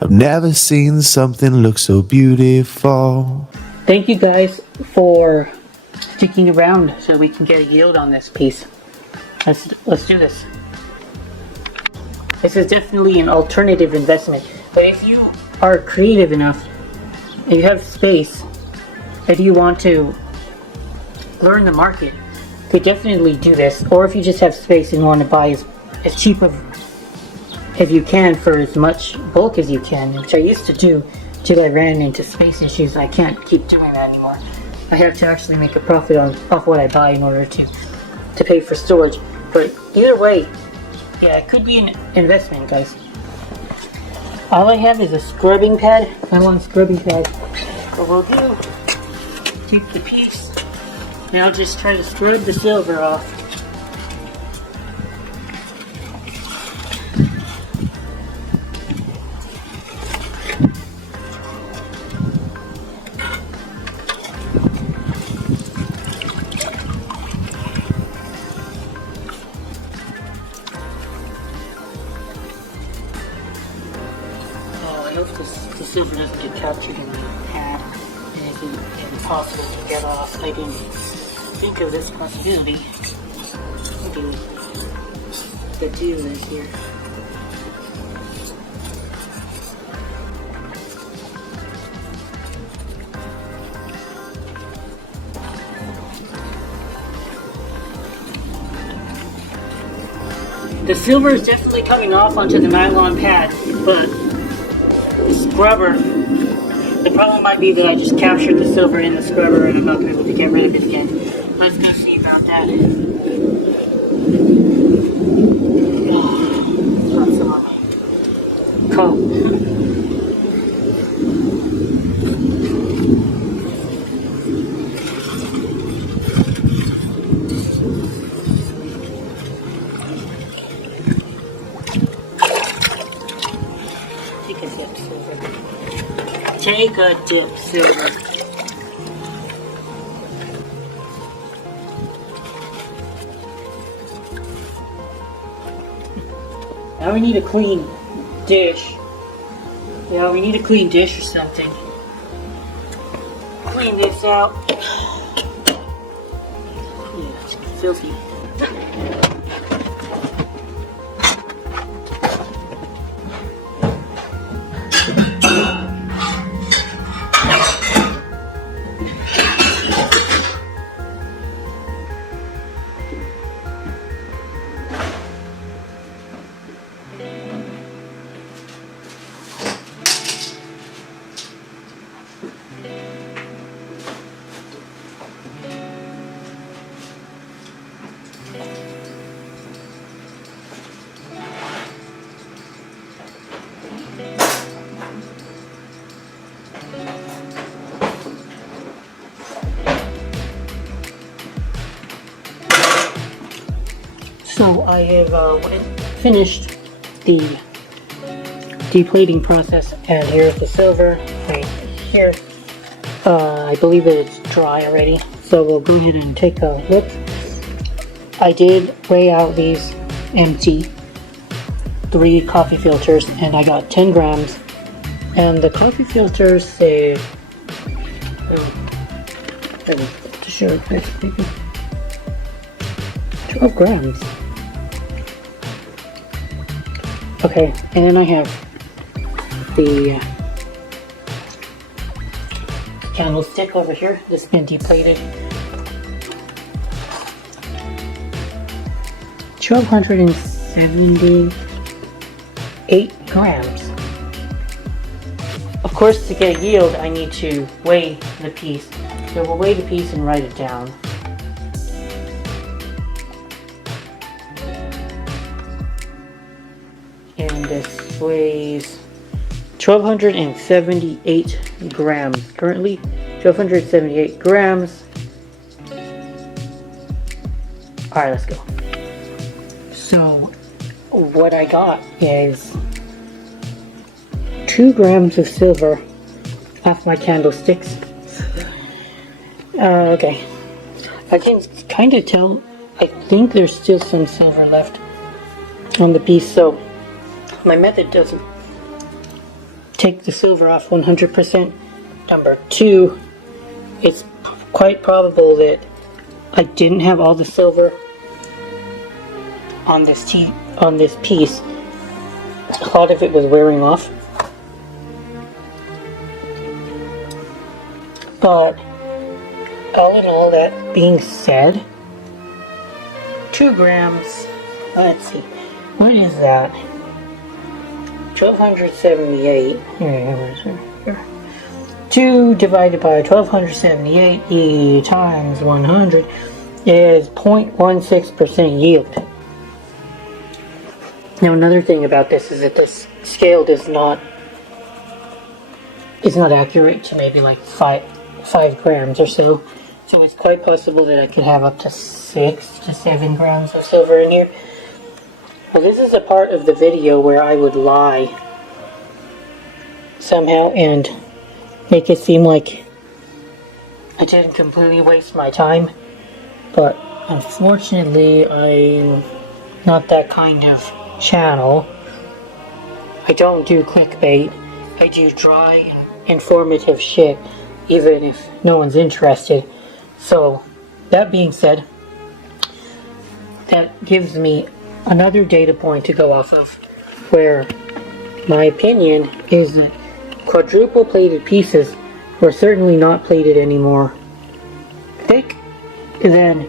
I've never seen something look so beautiful. Thank you guys for sticking around so we can get a yield on this piece. Let's do this. This is definitely an alternative investment, but if you are creative enough, if you have space, if you want to learn the market, you could definitely do this. Or if you just have space and want to buy as cheap as you can for as much bulk as you can, which I used to do till I ran into space issues. I can't keep doing that anymore. I have to actually make a profit off what I buy in order to pay for storage. But either way, yeah, it could be an investment, guys. All I have is a scrubbing pad. I want a scrubbing pad. What we'll do, take the piece, and I'll just try to scrub the silver off. I hope the silver doesn't get captured in the pad and it's impossible to get off. I didn't think of this possibility. Maybe the deal is here. The silver is definitely coming off onto the nylon pad, but the scrubber, the problem might be that I just captured the silver in the scrubber and I'm not going to be able to get rid of it again. Let's go see about that. Oh, that's on. Cool. Take a dip, silver. Now we need a clean dish. Yeah, we need a clean dish or something. Clean this out. Yeah, it's filthy. So I have finished the deplating process, and here's the silver right here. I believe that it's dry already, so we'll go ahead and take a look. I did weigh out these empty 3 coffee filters, and I got 10 grams, and the coffee filters say, to show it, 12 grams. Okay, and then I have the candlestick over here that's been deplated. 1,278 grams. Of course, to get a yield, I need to weigh the piece. So we'll weigh the piece and write it down. And this weighs 1,278 grams. Currently, 1,278 grams. Alright, let's go. So, what I got is 2 grams of silver off my candlesticks. Okay. I can kind of tell, I think there's still some silver left on the piece, so my method doesn't take the silver off 100%. Number 2, it's quite probable that I didn't have all the silver on this piece. A lot of it was wearing off. But all in all, that being said, 2 grams, let's see, what is that? 1278, here. 2 divided by 1278 times 100 is 0.16% yield. Now another thing about this is that this scale is not accurate to maybe like 5 grams or so. So it's quite possible that I could have up to 6 to 7 grams of silver in here. Well, this is a part of the video where I would lie somehow and make it seem like I didn't completely waste my time. But unfortunately, I'm not that kind of channel. I don't do clickbait. I do dry and informative shit, even if no one's interested. So, that being said, that gives me another data point to go off of, where my opinion is that quadruple plated pieces were certainly not plated any more thick than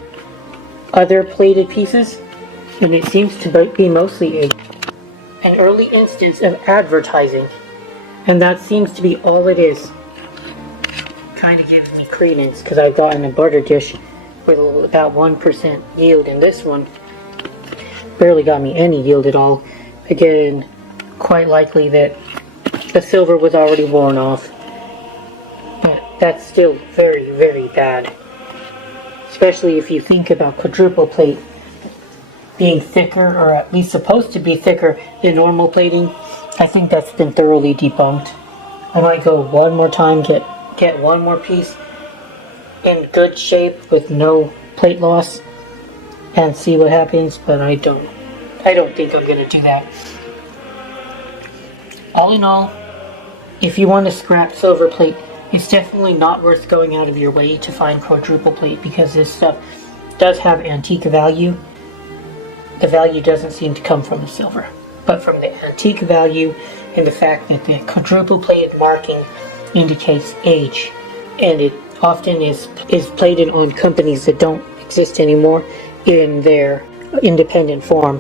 other plated pieces, and it seems to be mostly an early instance of advertising, and that seems to be all it is. Kind of gives me credence, because I've gotten a butter dish with about 1% yield, and this one barely got me any yield at all. Again, quite likely that the silver was already worn off, but that's still very, very bad, especially if you think about quadruple plate being thicker, or at least supposed to be thicker than normal plating. I think that's been thoroughly debunked. I might go one more time, get one more piece in good shape with no plate loss and see what happens, but I don't think I'm gonna do that. All in all, if you want to scrap silver plate, it's definitely not worth going out of your way to find quadruple plate, because this stuff does have antique value. The value doesn't seem to come from the silver, but from the antique value and the fact that the quadruple plated marking indicates age, and it often is plated on companies that don't exist anymore in their independent form.